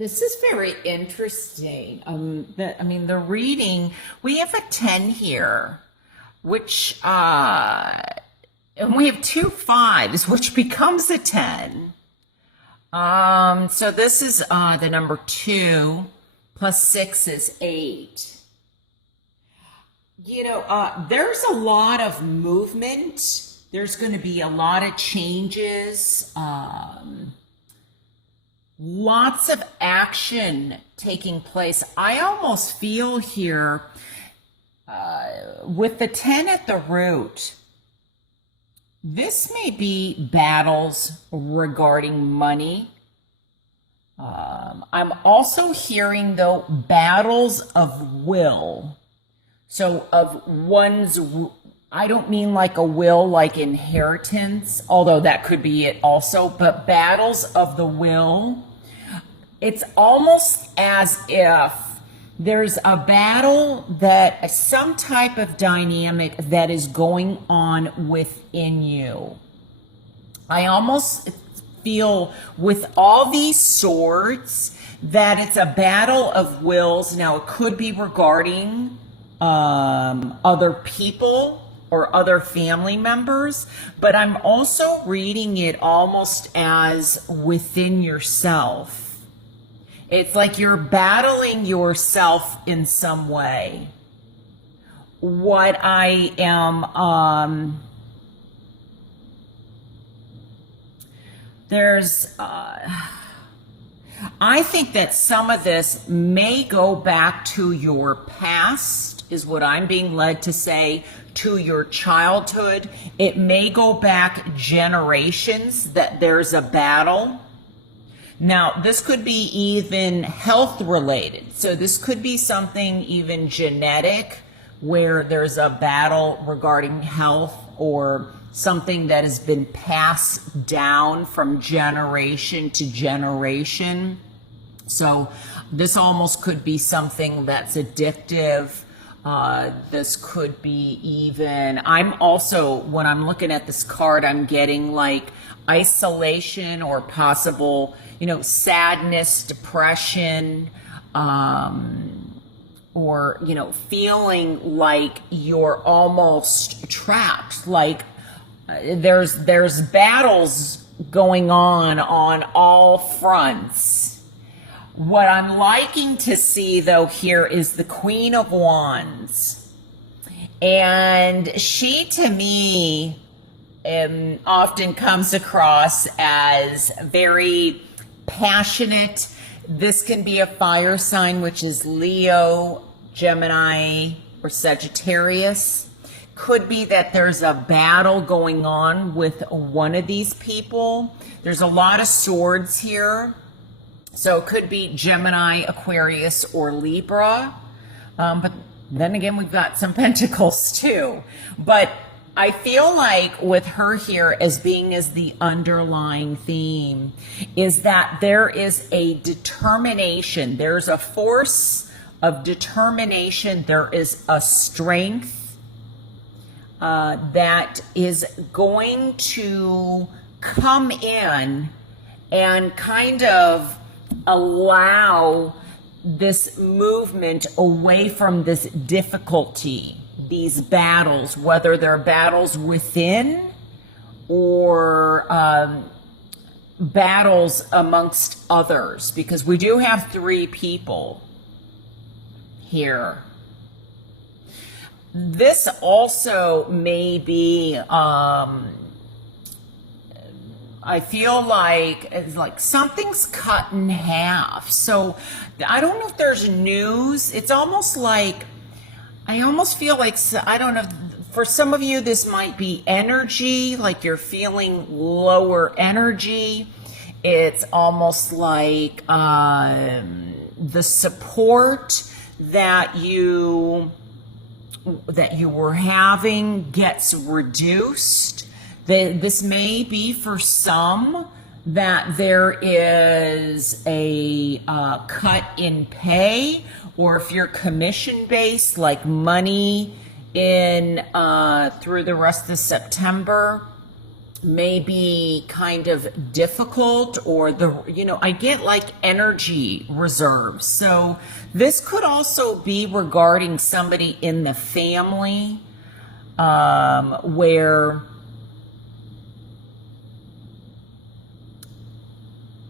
This is very interesting. The reading, we have a 10 here, which, and we have two fives, which becomes a 10. So this is the number 2 plus 6 is 8. There's a lot of movement. There's going to be a lot of changes. Lots of action taking place. I almost feel here with the 10 at the root, this may be battles regarding money. I'm also hearing, though, battles of will. So of one's, I don't mean like a will, like inheritance, although that could be it also, but battles of the will. It's almost as if there's a battle that some type of dynamic that is going on within you. I almost feel with all these swords that it's a battle of wills. Now it could be regarding other people or other family members, but I'm also reading it almost as within yourself. It's like you're battling yourself in some way. What I am, I think that some of this may go back to your past, is what I'm being led to say, to your childhood. It may go back generations that there's a battle. Now, this could be even health related. So this could be something even genetic where there's a battle regarding health or something that has been passed down from generation to generation. So this almost could be something that's addictive. This could be even, I'm also, when I'm looking at this card, I'm getting like isolation or possible, sadness, depression, or, feeling like you're almost trapped, like there's battles going on all fronts. What I'm liking to see, though, here is the Queen of Wands. And she, to me, often comes across as very passionate. This can be a fire sign, which is Leo, Gemini, or Sagittarius. Could be that there's a battle going on with one of these people. There's a lot of swords here. So it could be Gemini, Aquarius, or Libra. But then again, we've got some pentacles too. But I feel like with her here as being as the underlying theme is that there is a determination. There's a force of determination. There is a strength that is going to come in and kind of allow this movement away from this difficulty, these battles, whether they're battles within or battles amongst others, because we do have 3 people here. This also may be, I feel like it's like something's cut in half. So I don't know if there's news. It's almost like, I almost feel like, I don't know, for some of you, this might be energy, like you're feeling lower energy. It's almost like the support that you were having gets reduced. This may be for some that there is a cut in pay, or if you're commission based, like money in through the rest of September, may be kind of difficult, or I get like energy reserves. So this could also be regarding somebody in the family, where,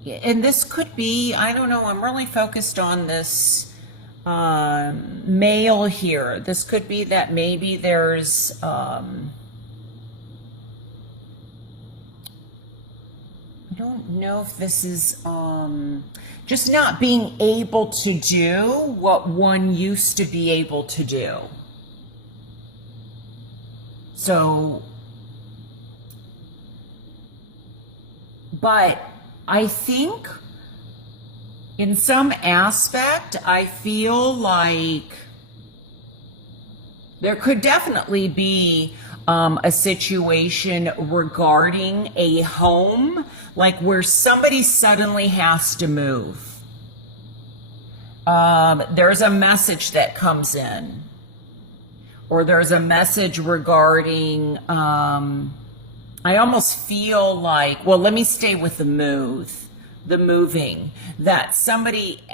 and this could be, I don't know, I'm really focused on this male here. This could be that maybe there's I don't know if this is just not being able to do what one used to be able to do. So, but I think in some aspect, I feel like there could definitely be a situation regarding a home, like where somebody suddenly has to move. There's a message that comes in, or there's a message regarding, I almost feel like, well, let me stay with the moving, that somebody,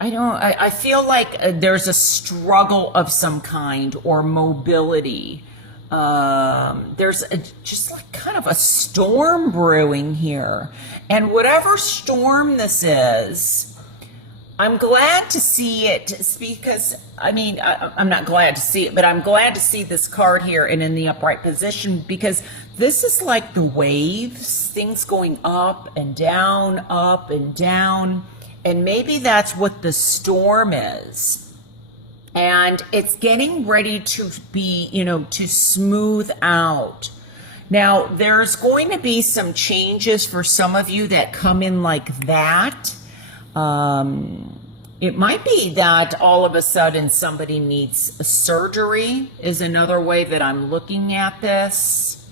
I feel like there's a struggle of some kind, or mobility. There's just like kind of a storm brewing here. And whatever storm this is, I'm glad to see it, because, I mean, I'm not glad to see it, but I'm glad to see this card here and in the upright position, because this is like the waves, things going up and down, and maybe that's what the storm is. And it's getting ready to be, to smooth out. Now, there's going to be some changes for some of you that come in like that. It might be that all of a sudden somebody needs surgery, is another way that I'm looking at this.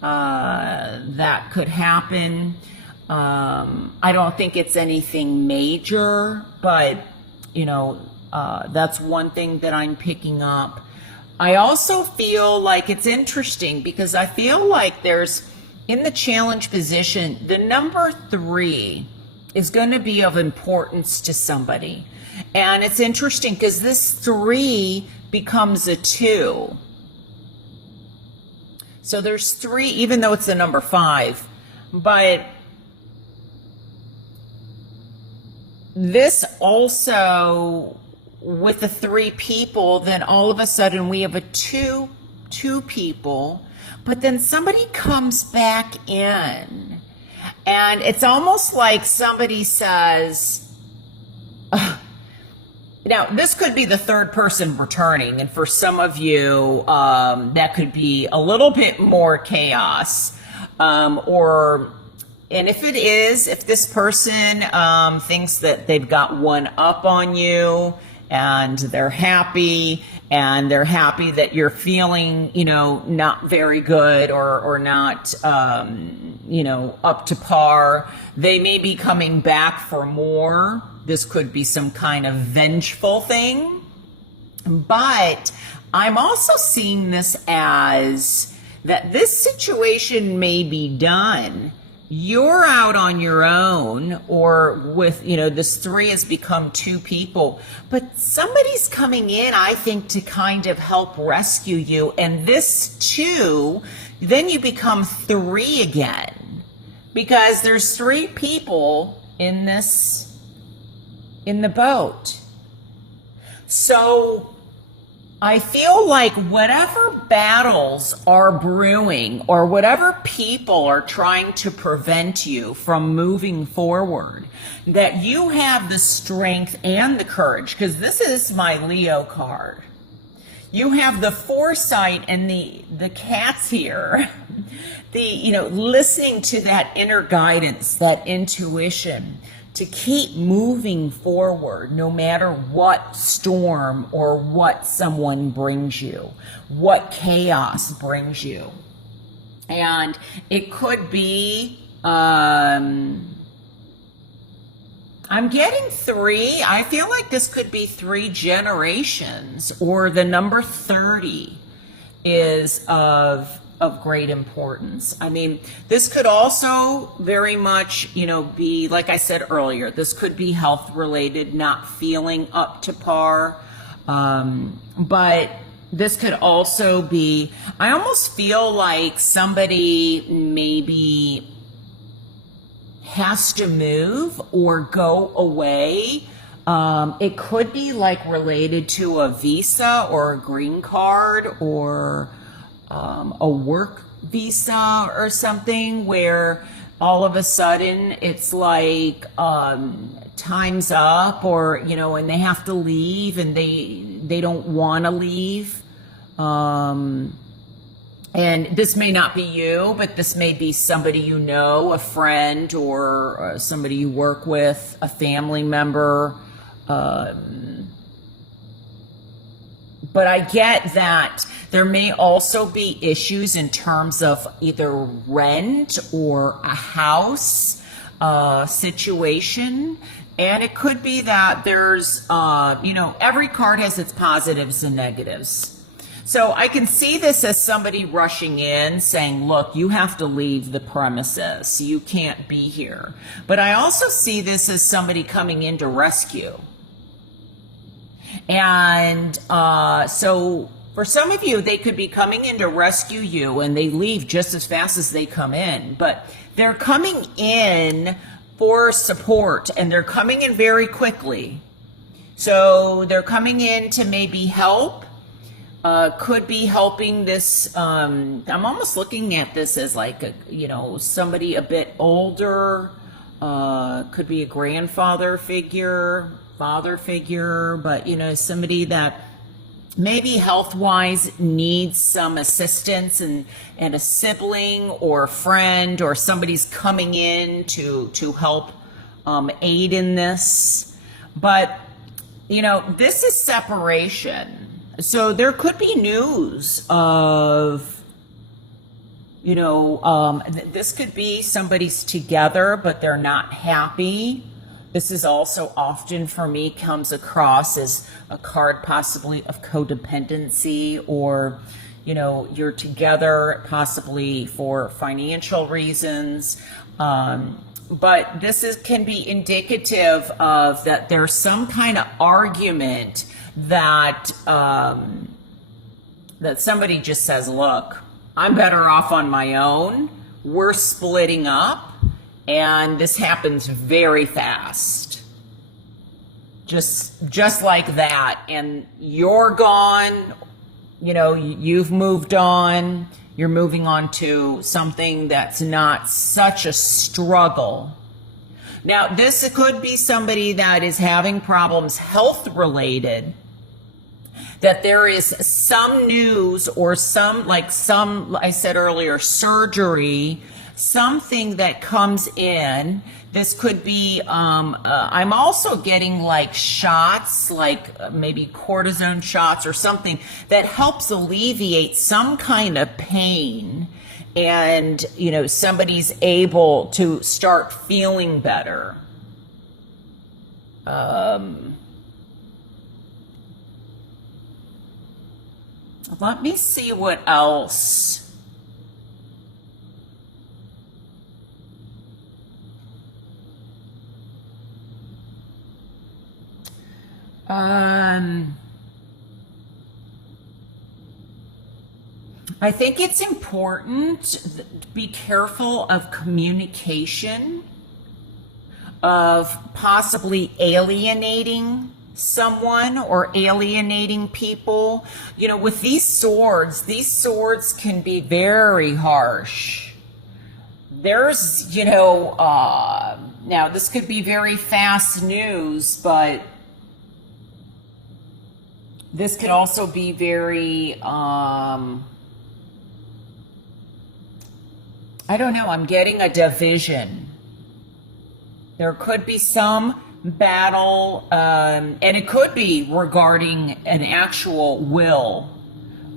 That could happen. I don't think it's anything major, but, that's one thing that I'm picking up. I also feel like it's interesting, because I feel like there's, in the challenge position, the number 3 is going to be of importance to somebody. And it's interesting because this 3 becomes a 2. So there's 3, even though it's the number 5. But this also, with the 3 people, then all of a sudden we have a two people, but then somebody comes back in. And it's almost like somebody says, now this could be the third person returning, and for some of you, that could be a little bit more chaos, and if it is, if this person thinks that they've got one up on you, and they're happy that you're feeling, not very good, or not, up to par. They may be coming back for more. This could be some kind of vengeful thing. But I'm also seeing this as that this situation may be done. You're out on your own, or with, this 3 has become 2 people, but somebody's coming in, I think, to kind of help rescue you. And this 2, then you become 3 again, because there's 3 people in the boat. So I feel like whatever battles are brewing, or whatever people are trying to prevent you from moving forward, that you have the strength and the courage, because this is my Leo card. You have the foresight and the cats here, listening to that inner guidance, that intuition, to keep moving forward no matter what storm or what someone brings you, what chaos brings you. And it could be, I'm getting 3. I feel like this could be 3 generations, or the number 30. is of great importance. I mean, this could also very much, be, like I said earlier, this could be health related, not feeling up to par. But this could also be, I almost feel like somebody maybe has to move or go away. It could be like related to a visa or a green card or a work visa or something, where all of a sudden it's like time's up, or and they have to leave, and they don't want to leave. And this may not be you, but this may be somebody a friend, or somebody you work with, a family member. But I get that there may also be issues in terms of either rent or a house situation. And it could be that there's, every card has its positives and negatives. So I can see this as somebody rushing in saying, look, you have to leave the premises. You can't be here. But I also see this as somebody coming in to rescue. And so for some of you, they could be coming in to rescue you, and they leave just as fast as they come in. But they're coming in for support, and they're coming in very quickly. So they're coming in to maybe help. Could be helping this. I'm almost looking at this as like somebody a bit older. Could be a grandfather figure, father figure, but somebody that maybe health-wise needs some assistance, and a sibling or a friend or somebody's coming in to help aid in this. But this is separation. So there could be news of, this could be somebody's together, but they're not happy. This is also often for me comes across as a card possibly of codependency, or, you're together possibly for financial reasons. But this can be indicative of that there's some kind of argument that that somebody just says, look, I'm better off on my own. We're splitting up, and this happens very fast. Just like that. And you're gone, you've moved on. You're moving on to something that's not such a struggle. Now, this could be somebody that is having problems health related, that there is some news or I said earlier, surgery, something that comes in. This could be, I'm also getting like shots, like maybe cortisone shots or something that helps alleviate some kind of pain. And, somebody's able to start feeling better. Let me see what else. I think it's important to be careful of communication, of possibly alienating someone or alienating people. With these swords can be very harsh. There's, now this could be very fast news, but this could also be very, I don't know, I'm getting a division. There could be some battle, and it could be regarding an actual will,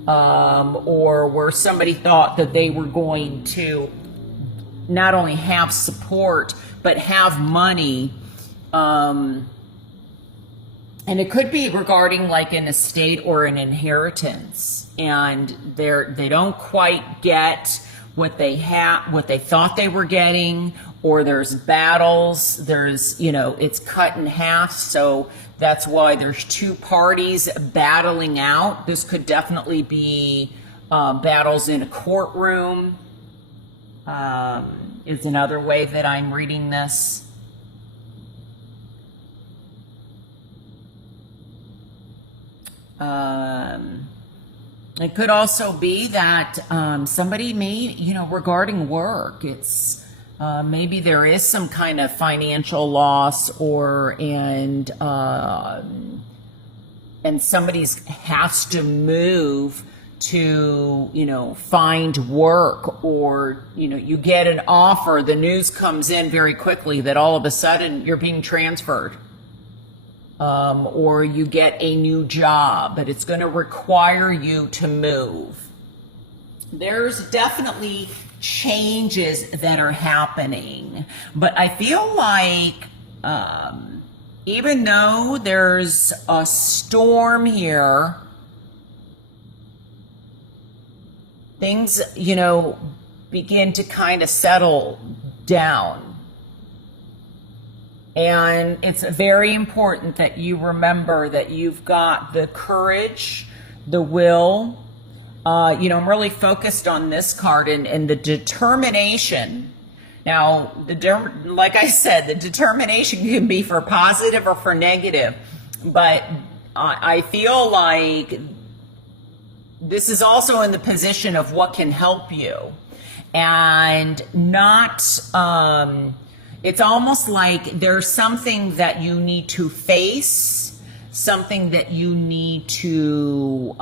or where somebody thought that they were going to not only have support, but have money And it could be regarding like an estate or an inheritance, and they don't quite get what they thought they were getting, or there's battles, there's, it's cut in half. So that's why there's two parties battling out. This could definitely be battles in a courtroom, is another way that I'm reading this. It could also be that somebody may, regarding work, it's maybe there is some kind of financial loss, and somebody's has to move to, find work, or, you get an offer, the news comes in very quickly that all of a sudden you're being transferred. Or you get a new job, but it's going to require you to move. There's definitely changes that are happening, but I feel like even though there's a storm here, things, begin to kind of settle down. And it's very important that you remember that you've got the courage, the will. I'm really focused on this card and the determination. Now, like I said, the determination can be for positive or for negative, but I feel like this is also in the position of what can help you, and not, it's almost like there's something that you need to face, something that you need to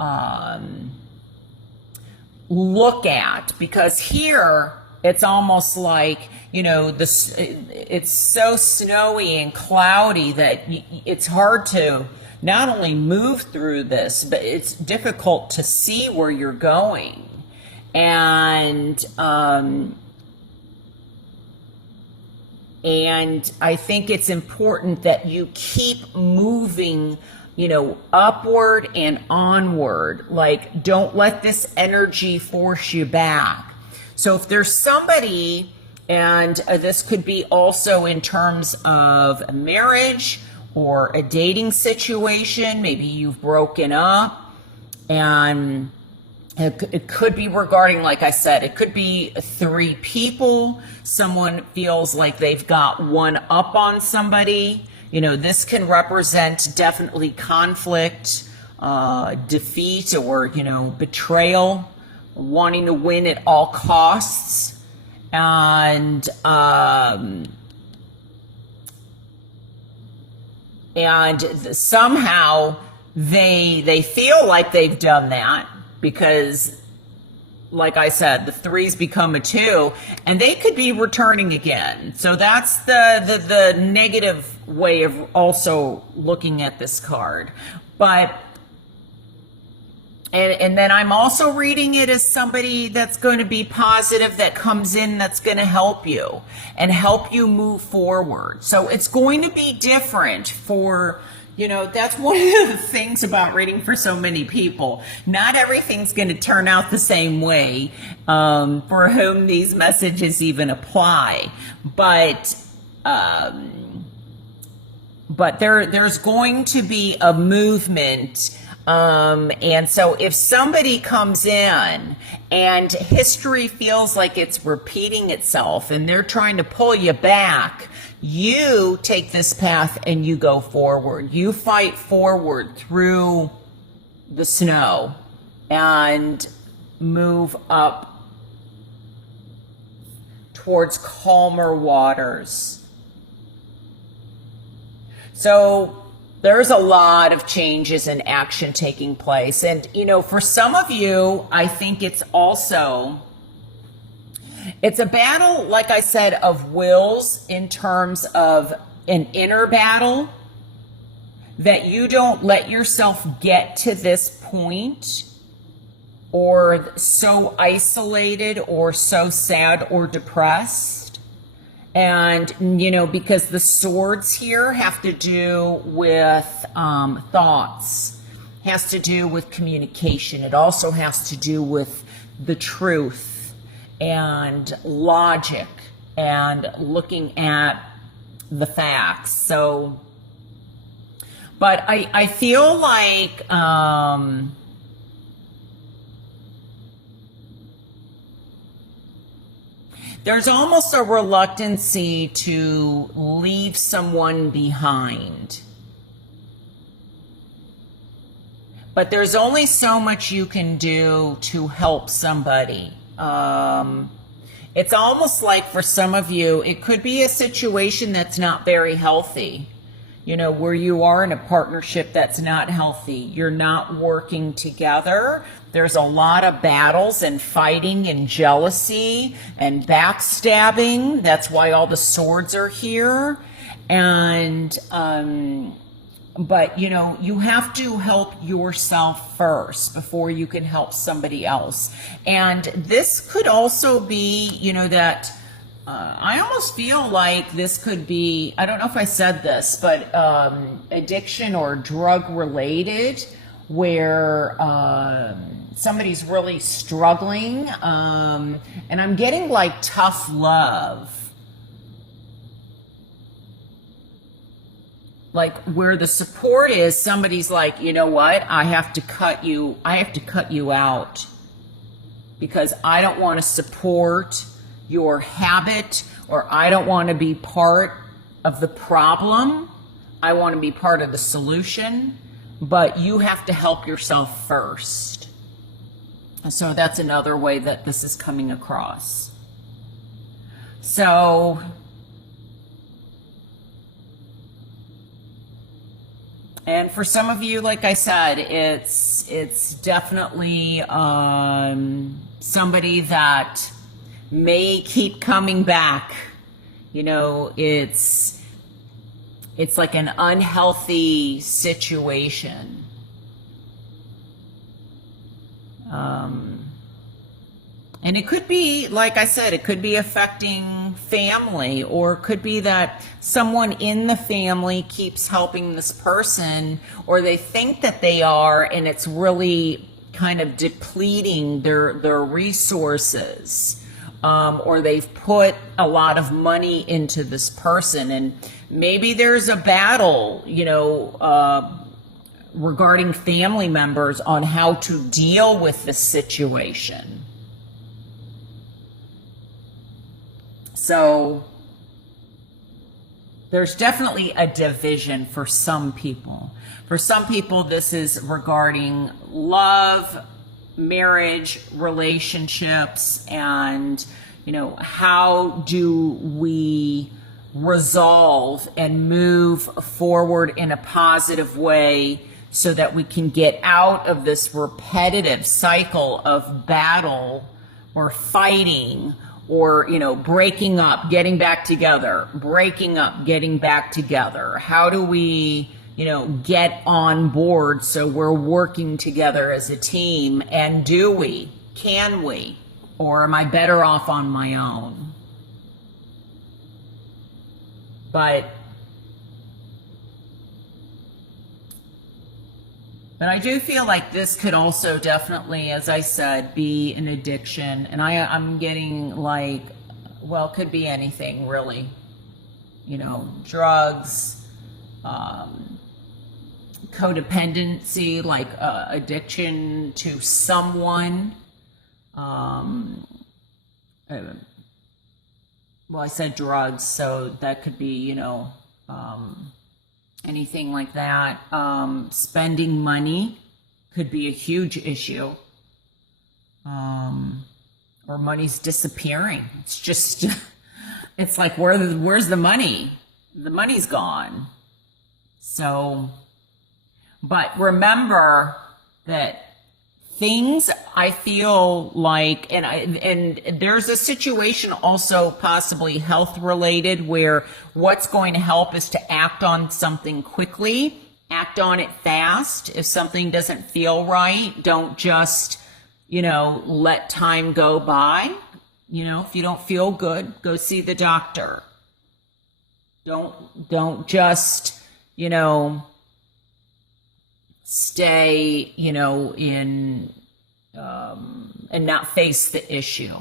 look at, because here it's almost like, it's so snowy and cloudy that it's hard to not only move through this, but it's difficult to see where you're going. And I think it's important that you keep moving, upward and onward. Like, don't let this energy force you back. So if there's somebody, and this could be also in terms of a marriage or a dating situation, maybe you've broken up, and it could be regarding, like I said, it could be 3 people. Someone feels like they've got one up on somebody. This can represent definitely conflict, defeat, or, betrayal, wanting to win at all costs. And somehow they feel like they've done that, because, like I said, the 3's become a 2, and they could be returning again. So that's the negative way of also looking at this card. But and then I'm also reading it as somebody that's going to be positive, that comes in, that's going to help you and help you move forward. So it's going to be different for, that's one of the things about reading for so many people. Not everything's going to turn out the same way for whom these messages even apply. But there's going to be a movement. And so if somebody comes in and history feels like it's repeating itself and they're trying to pull you back, you take this path and you go forward. You fight forward through the snow and move up towards calmer waters. So there's a lot of changes and action taking place. And, for some of you, I think it's a battle, like I said, of wills, in terms of an inner battle, that you don't let yourself get to this point, or so isolated or so sad or depressed. And, because the swords here have to do with thoughts, has to do with communication. It also has to do with the truth and logic and looking at the facts. So, but I feel like, there's almost a reluctancy to leave someone behind. But there's only so much you can do to help somebody. It's almost like for some of you, it could be a situation that's not very healthy. Where you are in a partnership that's not healthy. You're not working together. There's a lot of battles and fighting and jealousy and backstabbing. That's why all the swords are here. And, but you have to help yourself first before you can help somebody else. And this could also be, that I almost feel like this could be, I don't know if I said this, but addiction or drug related, where somebody's really struggling. And I'm getting like tough love. Like where the support is, somebody's like, you know what, I have to cut you out because I don't want to support your habit, or I don't want to be part of the problem. I want to be part of the solution, but you have to help yourself first. So that's another way that this is coming across. So, and for some of you, like I said, it's definitely somebody that may keep coming back. It's like an unhealthy situation. And it could be, like I said, it could be affecting family, or it could be that someone in the family keeps helping this person, or they think that they are, and it's really kind of depleting their resources. Or they've put a lot of money into this person, and maybe there's a battle, regarding family members on how to deal with the situation. So there's definitely a division for some people. For some people, this is regarding love, marriage, relationships, and how do we resolve and move forward in a positive way so that we can get out of this repetitive cycle of battle or fighting, or breaking up, getting back together, breaking up, getting back together. How do we get on board so we're working together as a team? And can we, or am I better off on my own? But I do feel like this could also definitely, as I said, be an addiction. And I'm getting like, well, it could be anything really, drugs, codependency, like addiction to someone. Well, I said drugs, so that could be, anything like that. Spending money could be a huge issue. Or money's disappearing. It's just, it's like, where's the money? The money's gone. So, but remember that things, I feel like, and there's a situation also possibly health related, where what's going to help is to act on something quickly, act on it fast. If something doesn't feel right, don't just, let time go by. If you don't feel good, go see the doctor. Don't just, you know, stay, you know, in and not face the issue.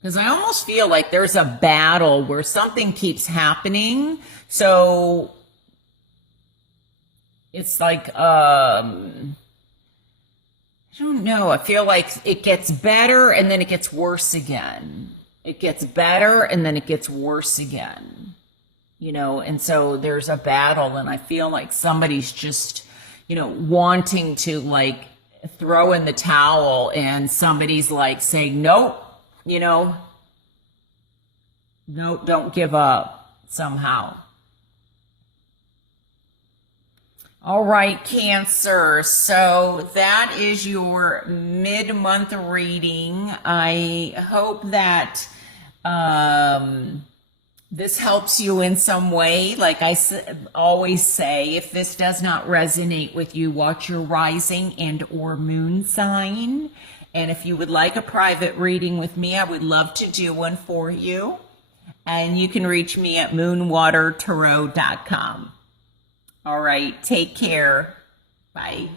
Because I almost feel like there's a battle where something keeps happening. So it's like, I don't know. I feel like it gets better and then it gets worse again. It gets better and then it gets worse again. You know, and so there's a battle, and I feel like somebody's just, you know, wanting to like throw in the towel, and somebody's like saying, nope, you know, no, don't give up somehow. All right, Cancer. So that is your mid-month reading. I hope that this helps you in some way. Like I always say, if this does not resonate with you, watch your rising and or moon sign. And if you would like a private reading with me, I would love to do one for you. And you can reach me at moonwatertarot.com. All right, take care. Bye.